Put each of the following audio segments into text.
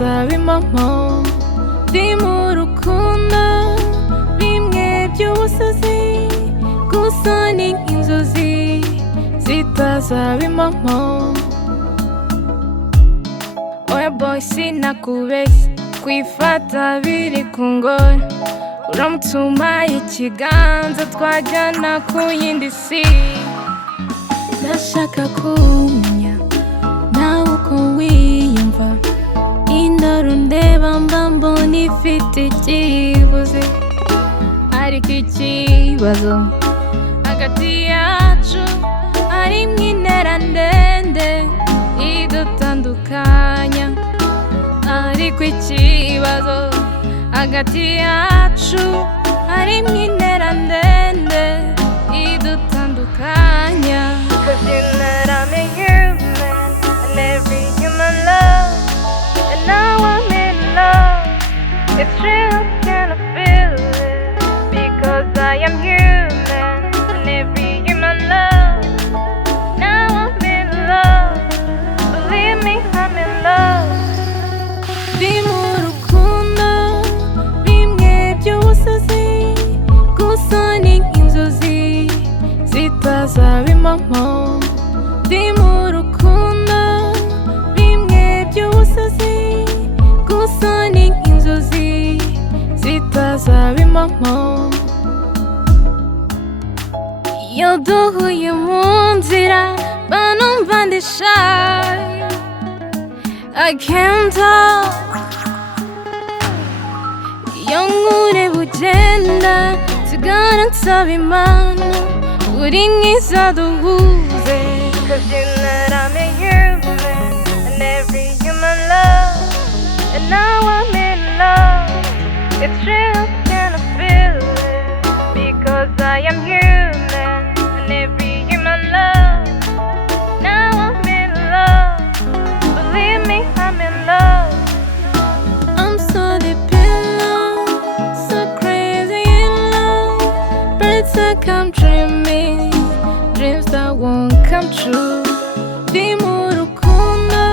zitazaba impamo. Ndi mu rukundo bimwe by'ubusazi, gusa ni inzozi zitazaba impamo. Oya boy sinakubeshya, kwifata biri kungora. Uramutse umpaye ikiganza twajyana ku yindi si. Ndashaka kumenya nawe uko wiyumva, indoro ndeba mba mbona ifite ikibuze. Ariko ikibazo hagati yacu harimo intera ndende idutandukanya. Ariko ikibazo hagati yacu harimo intera ndende idutandukanya. 'Cause you know that I'm a human and every human love, and now I'm in love. It's real, can I feel it? Because I am human and every human love. Now I'm in love, believe me, I'm in love. Ndi mu rukundo bimwe by'ubusazi, gusa ni inzozi zitazaba impamo. Ndi mu rukundo bimwe by'ubusazi, gusa ni inzozi zitazaba impamo. Iyo duhuye mu nzira mba numva ndi shy, I can't talk. Iyo nkureba ugenda nsigara nsaba Imana uri mwiza duhuze. 'Cause you know that I'm a human and every human love, and now I'm in love. It's real, can I feel it? Because I am human and every human love. Now I'm in love, believe me, I'm in love. I'm so deep in love, so crazy in love. Birds that come dreaming, dreams that won't come true. Ndi mu rukundo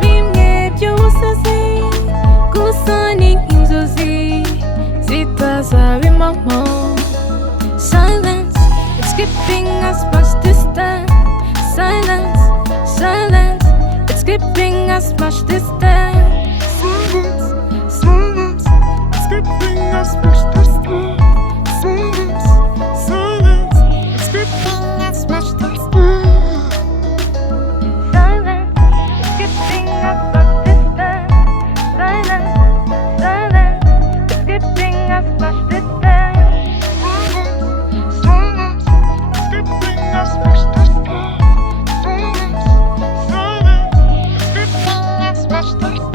bimwe by'ubusazi, gusa ni inzozi zitazaba impamo. Silence, it's keeping us much distant. Silence, silence, it's keeping us much distant. Silence, silence, it's keeping us much distant. Silence, silence, it's keeping us much distant. Silence, it's keeping us much distant. Silence, silence, it's keeping us much distant. Silence, it's keeping us much distant. Silence, silence, it's keeping us much distant.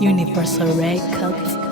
Universal Records.